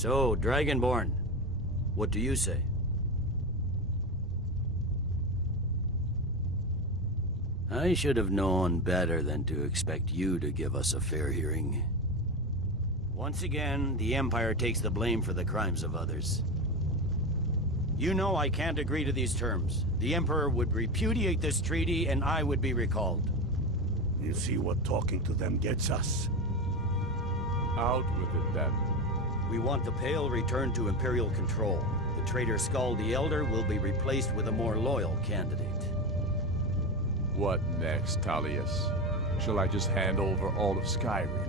So, Dragonborn, what do you say? I should have known better than to expect you to give us a fair hearing. Once again, the Empire takes the blame for the crimes of others. You know I can't agree to these terms. The Emperor would repudiate this treaty and I would be recalled. You see what talking to them gets us. Out with it then. We want the Pale returned to Imperial control. The traitor Skald the Elder will be replaced with a more loyal candidate. What next, Tullius? Shall I just hand over all of Skyrim?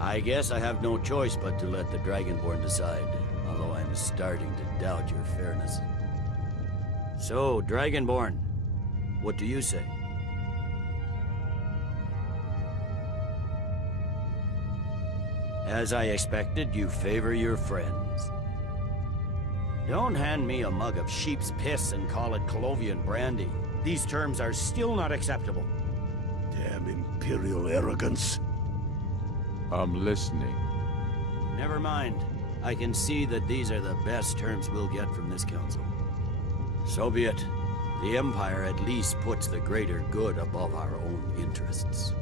I guess I have no choice but to let the Dragonborn decide, although I'm starting to doubt your fairness. So, Dragonborn, what do you say? As I expected, you favor your friends. Don't hand me a mug of sheep's piss and call it Colovian brandy. These terms are still not acceptable. Damn Imperial arrogance. I'm listening. Never mind. I can see that these are the best terms we'll get from this council. So be it. The Empire at least puts the greater good above our own interests.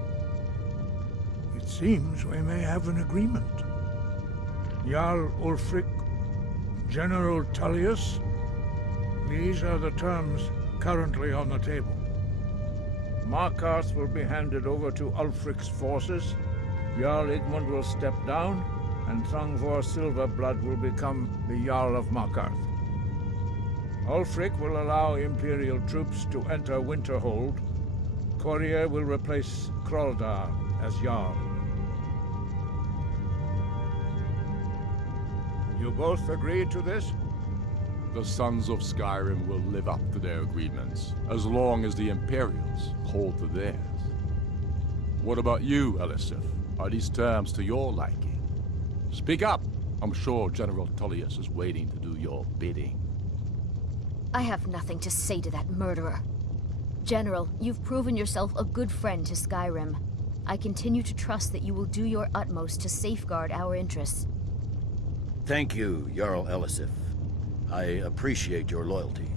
It seems we may have an agreement. Jarl Ulfric, General Tullius, these are the terms currently on the table. Markarth will be handed over to Ulfric's forces, Jarl Igmund will step down, and Thangvor Silverblood will become the Jarl of Markarth. Ulfric will allow Imperial troops to enter Winterhold. Courier will replace Kroldar as Jarl. You both agree to this? The Sons of Skyrim will live up to their agreements, as long as the Imperials hold to theirs. What about you, Elisif? Are these terms to your liking? Speak up! I'm sure General Tullius is waiting to do your bidding. I have nothing to say to that murderer. General, you've proven yourself a good friend to Skyrim. I continue to trust that you will do your utmost to safeguard our interests. Thank you, Jarl Elisif. I appreciate your loyalty.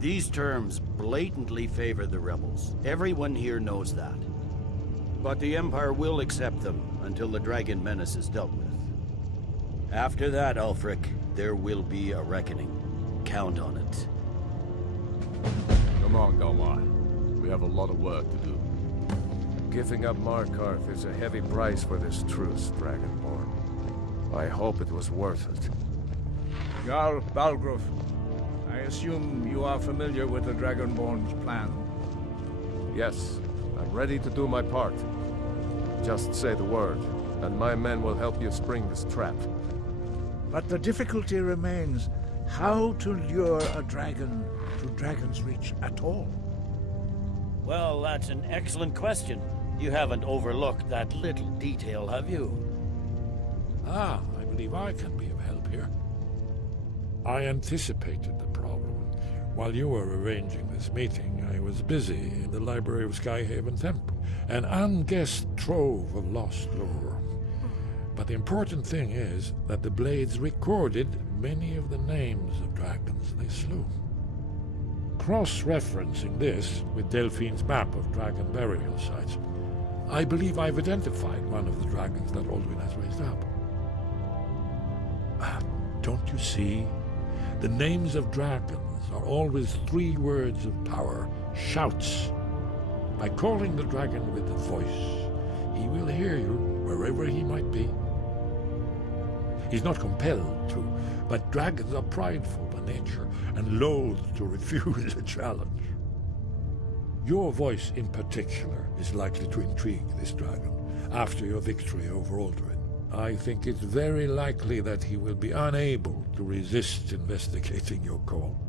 These terms blatantly favor the rebels. Everyone here knows that. But the Empire will accept them until the Dragon Menace is dealt with. After that, Ulfric, there will be a reckoning. Count on it. Come on, Golmar. We have a lot of work to do. Giving up Markarth is a heavy price for this truce, Dragonborn. I hope it was worth it. Jarl Balgruuf, I assume you are familiar with the Dragonborn's plan. Yes, I'm ready to do my part. Just say the word, and my men will help you spring this trap. But the difficulty remains how to lure a dragon to Dragon's Reach at all. Well, that's an excellent question. You haven't overlooked that little detail, have you? I believe I can be of help here. I anticipated the problem. While you were arranging this meeting, I was busy in the library of Skyhaven Temple, an unguessed trove of lost lore. But the important thing is that the Blades recorded many of the names of dragons they slew. Cross-referencing this with Delphine's map of dragon burial sites, I believe I've identified one of the dragons that Alduin has raised up. Don't you see? The names of dragons are always 3 words of power, shouts. By calling the dragon with a voice, he will hear you wherever he might be. He's not compelled to, but dragons are prideful by nature and loath to refuse a challenge. Your voice in particular is likely to intrigue this dragon after your victory over Alduin. I think it's very likely that he will be unable to resist investigating your call.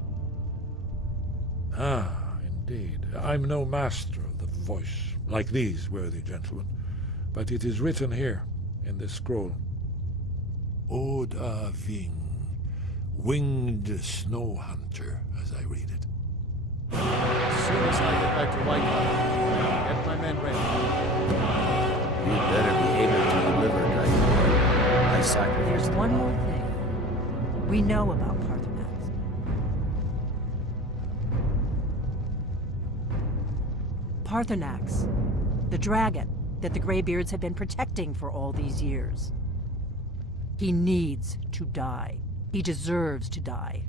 Indeed. I'm no master of the voice, like these worthy gentlemen, but it is written here, in this scroll. Oda Ving, winged snow hunter, as I read it. As soon as I get back to Whitehall, get my men ready. You'd better be able to deliver, Dragonborn. I sacrificed There's one one more thing. We know about Paarthurnax. Paarthurnax, the dragon that the Greybeards have been protecting for all these years. He needs to die. He deserves to die.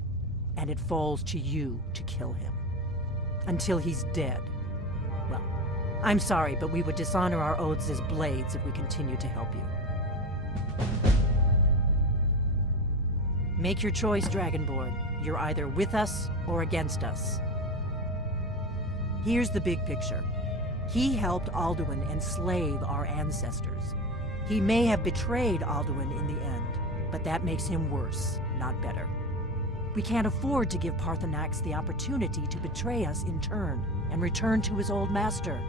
And it falls to you to kill him. Until he's dead. Well, I'm sorry, but we would dishonor our oaths as blades if we continued to help you. Make your choice, Dragonborn. You're either with us or against us. Here's the big picture. He helped Alduin enslave our ancestors. He may have betrayed Alduin in the end, but that makes him worse, not better. We can't afford to give Paarthurnax the opportunity to betray us in turn and return to his old master.